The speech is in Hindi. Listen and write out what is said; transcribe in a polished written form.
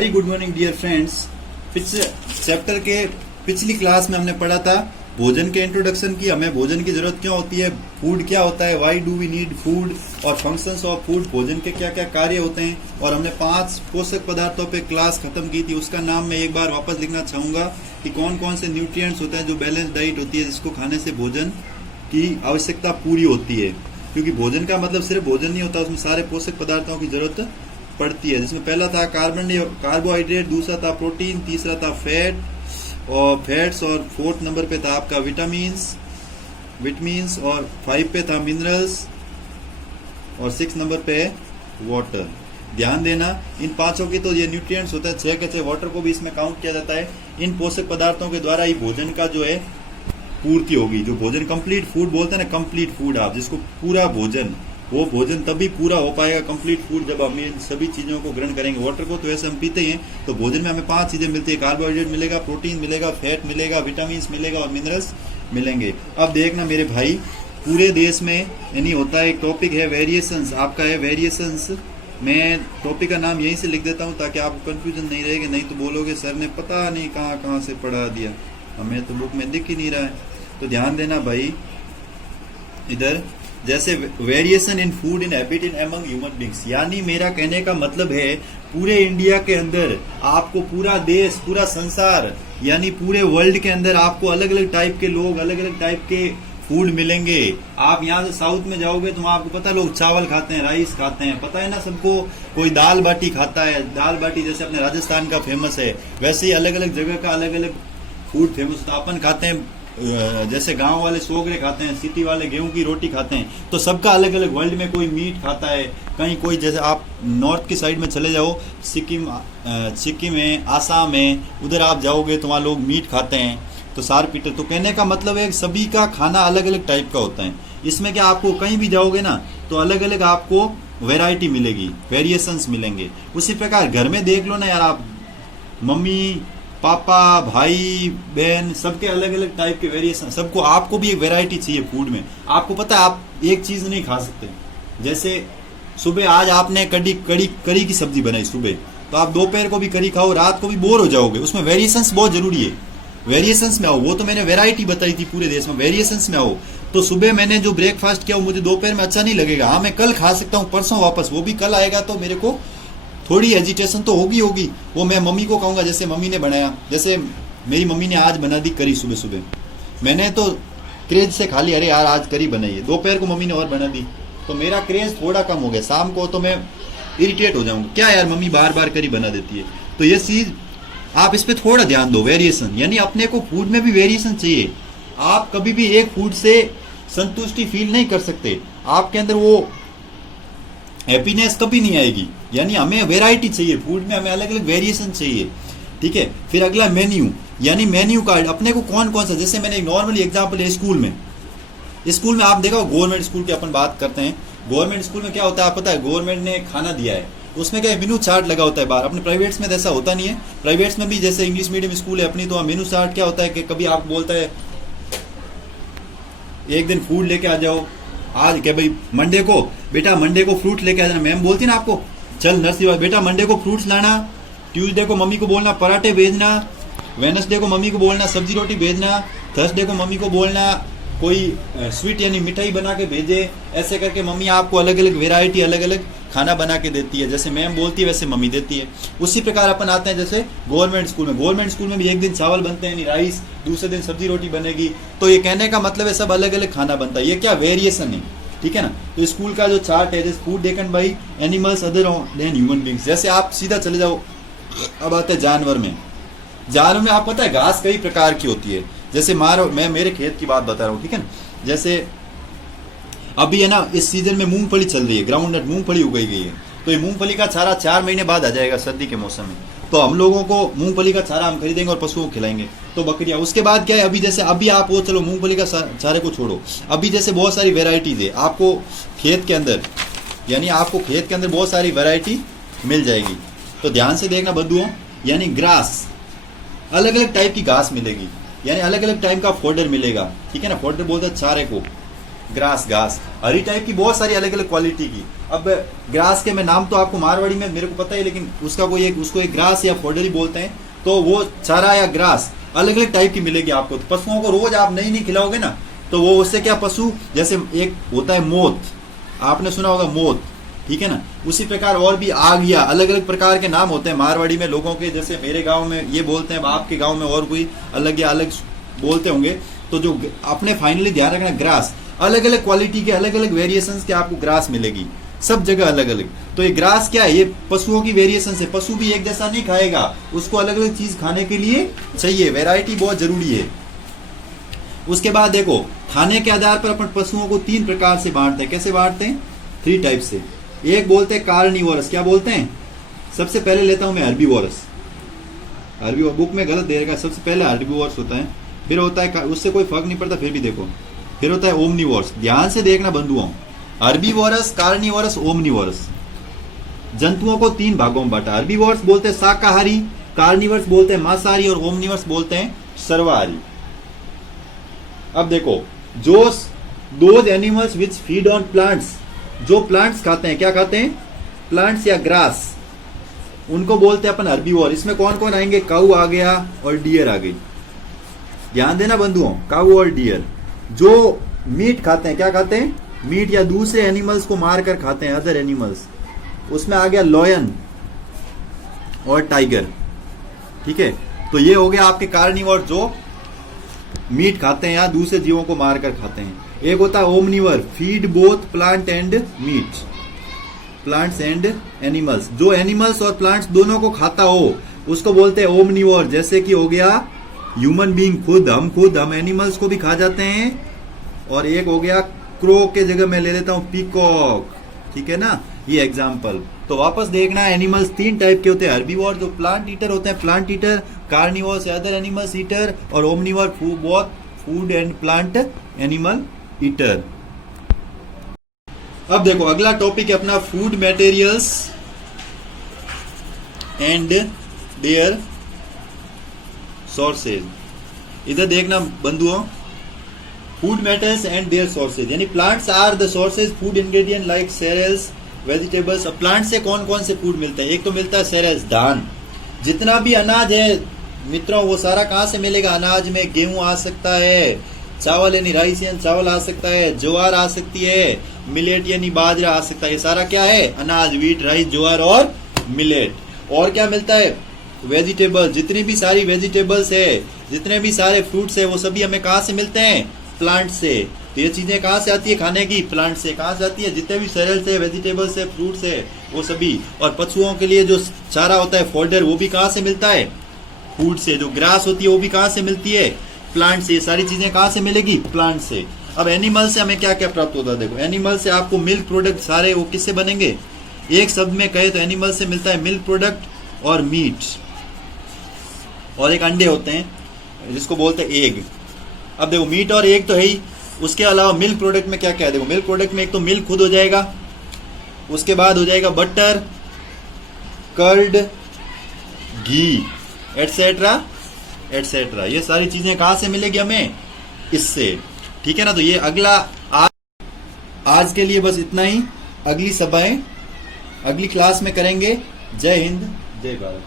Very good morning dear friends. पिछले चैप्टर के पिछली क्लास में हमने पढ़ा था भोजन के इंट्रोडक्शन की, हमें भोजन की जरूरत क्यों होती है, फूड क्या होता है, why do we need food, और फंक्शंस ऑफ फूड, भोजन के क्या क्या कार्य होते हैं। और हमने 5 पोषक पदार्थों पे क्लास खत्म की थी। उसका नाम मैं एक बार वापस लिखना चाहूंगा कि कौन कौन से न्यूट्रिएंट्स होते हैं जो बैलेंस डाइट होती है, जिसको खाने से भोजन की आवश्यकता पूरी होती है। क्योंकि भोजन का मतलब सिर्फ भोजन नहीं होता, उसमें सारे पोषक पदार्थों की जरूरत पड़ती है। जिसमें पहला था कार्बोहाइड्रेट, दूसरा था प्रोटीन, तीसरा था फैट्स और 4th नंबर पे था आपका विटामिन्स और 5 पे था मिनरल्स और 6 नंबर पे है वाटर। ध्यान देना, इन 5 की तो ये न्यूट्रिएंट्स होता है, 6 के 6 वाटर को भी इसमें काउंट किया जाता है। इन पोषक पदार्थों के द्वारा ही भोजन का जो है पूर्ति होगी। जो भोजन कंप्लीट फूड बोलते हैं ना, कंप्लीट फूड, आप जिसको पूरा भोजन, वो भोजन तभी पूरा हो पाएगा कंप्लीट फूड जब हम इन सभी चीजों को ग्रहण करेंगे। वाटर को तो वैसे हम पीते ही हैं, तो भोजन में हमें 5 चीजें मिलती है। कार्बोहाइड्रेट मिलेगा, प्रोटीन मिलेगा, फैट मिलेगा, विटामिन मिलेगा और मिनरल्स मिलेंगे। अब देखना मेरे भाई, पूरे देश में यानी होता है एक टॉपिक है वेरिएशंस, आपका है वेरिएशंस। मैं टॉपिक का नाम यहीं से लिख देता हूँ ताकि आपको कंफ्यूजन नहीं रहेगी, नहीं तो बोलोगे सर ने पता नहीं कहाँ कहाँ से पढ़ा दिया, हमें तो बुक में दिख ही नहीं रहा है। तो ध्यान देना भाई, इधर जैसे variation in food in habit in among human beings, यानी मेरा कहने का मतलब है पूरे इंडिया के अंदर आपको, पूरा देश, पूरा संसार, यानी पूरे वर्ल्ड के अंदर आपको अलग अलग टाइप के लोग, अलग अलग टाइप के फूड मिलेंगे। आप यहाँ से साउथ में जाओगे तो आपको पता, लोग चावल खाते हैं, राइस खाते हैं, पता है ना सबको। कोई दाल बाटी खाता है, दाल बाटी जैसे अपने राजस्थान का फेमस है, वैसे ही अलग अलग जगह का अलग अलग फूड फेमस होता है। अपन खाते हैं, जैसे गांव वाले सोगरे खाते हैं, सिटी वाले गेहूं की रोटी खाते हैं, तो सबका अलग अलग। वर्ल्ड में कोई मीट खाता है, कहीं कोई, जैसे आप नॉर्थ की साइड में चले जाओ, सिक्किम है, आसाम है, उधर आप जाओगे तो वहाँ लोग मीट खाते हैं, तो सार पीटे। तो कहने का मतलब है सभी का खाना अलग अलग टाइप का होता है। इसमें क्या, आपको कहीं भी जाओगे ना तो अलग अलग आपको वेराइटी मिलेगी, वेरिएशंस मिलेंगे। उसी प्रकार घर में देख लो ना यार, आप मम्मी पापा भाई बहन सबके अलग अलग टाइप के वेरिएशन, सबको, आपको भी एक वैरायटी चाहिए फूड में। आपको पता है आप एक चीज नहीं खा सकते। जैसे सुबह आज आपने करी की सब्जी बनाई सुबह, तो आप दोपहर को भी करी खाओ, रात को भी बोर हो जाओगे। उसमें वेरिएशंस बहुत जरूरी है, वेरिएशंस में आओ। वो तो मैंने वैरायटी बताई थी पूरे देश में, वेरिएशंस में आओ। तो सुबह मैंने जो ब्रेकफास्ट किया वो मुझे दोपहर में अच्छा नहीं लगेगा, हाँ मैं कल खा सकता हूँ, परसों वापस, वो भी कल आएगा तो मेरे को थोड़ी एजिटेशन तो होगी। वो मैं मम्मी को कहूंगा, जैसे मम्मी ने बनाया, जैसे मेरी मम्मी ने आज बना दी करी सुबह सुबह, मैंने तो क्रेज से खा लिया, अरे यार आज करी बनाई है। दोपहर को मम्मी ने और बना दी तो मेरा क्रेज थोड़ा कम हो गया, शाम को तो मैं इरिटेट हो जाऊंगा, क्या यार मम्मी बार बार करी बना देती है। तो ये चीज आप इस पर थोड़ा ध्यान दो, वेरिएशन, यानी अपने को फूड में भी वेरिएशन चाहिए। आप कभी भी एक फूड से संतुष्टि फील नहीं कर सकते, आपके अंदर वो हैप्पीनेस कभी नहीं आएगी। यानी हमें वैरायटी चाहिए फूड में, हमें अलग अलग वेरिएशन चाहिए, ठीक है। फिर अगला मेन्यू, यानी मेन्यू कार्ड, अपने को कौन कौन सा, जैसे मैंने एक नॉर्मली एग्जांपल है, स्कूल में आप देखो, गवर्नमेंट स्कूल की अपन बात करते हैं। गवर्नमेंट स्कूल में क्या होता है, आप पता है, गवर्नमेंट ने खाना दिया है, उसमें क्या मेनू चार्ट लगा होता है बाहर। अपने प्राइवेट्स में ऐसा होता नहीं है। प्राइवेट्स में भी जैसे इंग्लिश मीडियम स्कूल है अपनी, तो मेनू चार्ट क्या होता है कि कभी आपको बोलता है एक दिन फूड लेके आ जाओ, आज क्या भाई मंडे को बेटा, मंडे को फ्रूट लेके आ जाना। मैम बोलती ना आपको, चल नर्सरी वाले बेटा मंडे को फ्रूट्स लाना, ट्यूसडे को मम्मी को बोलना पराठे भेजना, वेडनेसडे को मम्मी को बोलना सब्जी रोटी भेजना, थर्सडे को मम्मी को बोलना कोई स्वीट यानी मिठाई बना के भेजे। ऐसे करके मम्मी आपको अलग अलग वेराइटी, अलग अलग खाना बना के देती है। जैसे मैम बोलती है वैसे मम्मी देती है। उसी प्रकार अपन आते हैं जैसे गवर्नमेंट स्कूल में भी एक दिन चावल बनते हैं, राइस, दूसरे दिन सब्जी रोटी बनेगी। तो ये कहने का मतलब है सब अलग अलग खाना बनता है। ये क्या वेरिएशन है, ठीक है ना। तो स्कूल का जो चार्ट है, जैसे food taken by animals other than human beings. जैसे आप सीधा चले जाओ, अब आते हैं जानवर में आप पता है घास कई प्रकार की होती है। जैसे मैं मेरे खेत की बात बता रहा हूँ, ठीक है ना। जैसे अभी है ना, इस सीजन में मूंगफली चल रही है, ग्राउंडनट मूंगफली उगाई गई है। तो ये मूंगफली का चारा 4 महीने बाद आ जाएगा सर्दी के मौसम में। तो हम लोगों को मूंगफली का चारा हम खरीदेंगे और पशुओं को खिलाएंगे, तो बकरियां। उसके बाद क्या है, अभी आप वो चलो मूंगफली का चारे को छोड़ो, अभी जैसे बहुत सारी वेराइटीज है आपको खेत के अंदर, यानी आपको खेत के अंदर बहुत सारी वेराइटी मिल जाएगी। तो ध्यान से देखना बंधुओं, यानी ग्रास, अलग अलग टाइप की घास मिलेगी, यानी अलग अलग टाइप का फोडर मिलेगा, ठीक है ना। फोडर बोलते हैं चारे को, ग्रास, घास, हरी टाइप की बहुत सारी अलग अलग क्वालिटी की। अब ग्रास के मैं नाम तो आपको मारवाड़ी में मेरे को पता है, लेकिन उसका कोई एक उसको एक ग्रास या फोडरी बोलते हैं, तो वो चारा या ग्रास अलग अलग टाइप की मिलेगी आपको। तो पशुओं को रोज आप नई खिलाओगे ना, तो वो उससे क्या, पशु जैसे एक होता है मोथ, आपने सुना होगा मोथ, ठीक है ना, उसी प्रकार और भी आगिया, अलग अलग प्रकार के नाम होते हैं मारवाड़ी में लोगों के। जैसे मेरे गांव में ये बोलते हैं, आपके गांव में और कोई अलग या अलग बोलते होंगे। तो जो अपने फाइनली ध्यान रखना, ग्रास अलग अलग क्वालिटी के, अलग अलग वेरिएशंस के आपको ग्रास मिलेगी, सब जगह अलग अलग। तो ये ग्रास क्या है, ये पशुओं की वेरिएशन है। पशु भी एक जैसा नहीं खाएगा, उसको अलग अलग चीज खाने के लिए चाहिए, वेराइटी बहुत जरूरी है। उसके बाद देखो, खाने के आधार पर अपन पशुओं को 3 प्रकार से बांटते हैं। कैसे बांटते हैं? 3 टाइप से। एक बोलते हैं कार्निवोरस, क्या बोलते हैं? सबसे पहले लेता हूं मैं हर्बीवोरस। हर्बीवोरस बुक में गलत दे रखा है, सबसे पहले हर्बीवोरस होता है, फिर होता है, उससे कोई फर्क नहीं पड़ता, फिर भी देखो, फिर होता है ओमनीवोरस। ध्यान से देखना बंधुओं, हर्बीवोरस, कार्निवोरस, ओमनीवोरस। जंतुओं को 3 भागों में बांटा। हर्बीवोरस बोलते हैं शाकाहारी, कार्निवोरस बोलते हैं मांसाहारी, और ओमनीवोरस बोलते हैं सर्वाहारी। अब देखो, जो those animals which feed on plants, जो प्लांट्स खाते हैं, क्या खाते हैं? प्लांट्स या ग्रास, उनको बोलते हैं अपन हर्बीवोर। इसमें कौन कौन आएंगे? काऊ आ गया और डियर आ गई। ध्यान देना बंधुओं, काऊ और डियर। जो मीट खाते हैं, क्या खाते हैं? मीट या दूसरे एनिमल्स को मारकर खाते हैं, अदर एनिमल्स, उसमें आ गया लॉयन और टाइगर, ठीक है। तो ये हो गया आपके कार्निवोर, जो मीट खाते हैं या दूसरे जीवों को मारकर खाते हैं। एक होता है omnivore, feed both plant and meat, plants and animals, जो एनिमल्स और प्लांट्स दोनों को खाता हो उसको बोलते हैं ओमनिवर। जैसे कि हो गया ह्यूमन बीइंग, हम एनिमल्स को भी खा जाते हैं। और एक हो गया क्रो के जगह मैं ले लेता हूं पीकॉक, ठीक है ना, ये एग्जाम्पल। तो वापस देखना, एनिमल्स 3 टाइप के होते हैं। हर्बीवोर जो प्लांट ईटर होते हैं, प्लांट ईटर, कार्निवोर से अदर एनिमल्स ईटर, और omnivore both food and plant animal eater. अब देखो, अगला टॉपिक है अपना food materials and their sources. इधर देखना बंधुओं, food metals and their sources, यानी plants are the sources food ingredient like cereals, vegetables. अब प्लांट से कौन कौन से फूड मिलता है? एक तो मिलता है सेरेल्स, धान। जितना भी अनाज है मित्रों, वो सारा कहां से मिलेगा? अनाज में गेहूं आ सकता है, चावल यानी राइस यानी चावल आ सकता है, ज्वार आ सकती है, मिलेट यानी बाजरा आ सकता है। ये सारा क्या है? अनाज, व्हीट, राइस, ज्वार और मिलेट। और क्या मिलता है? वेजिटेबल्स। जितनी भी सारी वेजिटेबल्स है, जितने भी सारे फ्रूट्स है, वो सभी हमें कहां से मिलते हैं? प्लांट से। तो ये चीजें कहां से आती है खाने की? प्लांट से। कहां से आती है? जितने भी सेरेल्स है, वेजिटेबल्स है, फ्रूट्स है, वो सभी। और पशुओं के लिए जो चारा होता है, फोल्डर, वो भी कहां से मिलता है? फूड से। जो ग्रास होती है वो भी कहां से मिलती है? प्लांट से। ये सारी चीजें कहां से मिलेगी? प्लांट से। अब एनिमल से हमें क्या क्या प्राप्त होता है? देखो, एनिमल से आपको मिल्क प्रोडक्ट सारे, वो किससे बनेंगे? एक शब्द में कहे तो एनिमल से मिलता है मिल्क प्रोडक्ट और मीट, और एक अंडे होते हैं जिसको बोलते हैं एग। अब देखो, मीट और एग तो है ही, उसके अलावा मिल्क प्रोडक्ट में क्या क्या है? देखो, मिल्क प्रोडक्ट में एक तो मिल्क खुद हो जाएगा, उसके बाद हो जाएगा बटर, कर्ड, घी, एटसेट्रा एटसेट्रा। ये सारी चीजें कहां से मिलेगी हमें? इससे, ठीक है ना। तो ये अगला आज के लिए बस इतना ही। अगली सभाएं अगली क्लास में करेंगे। जय हिंद, जय भारत।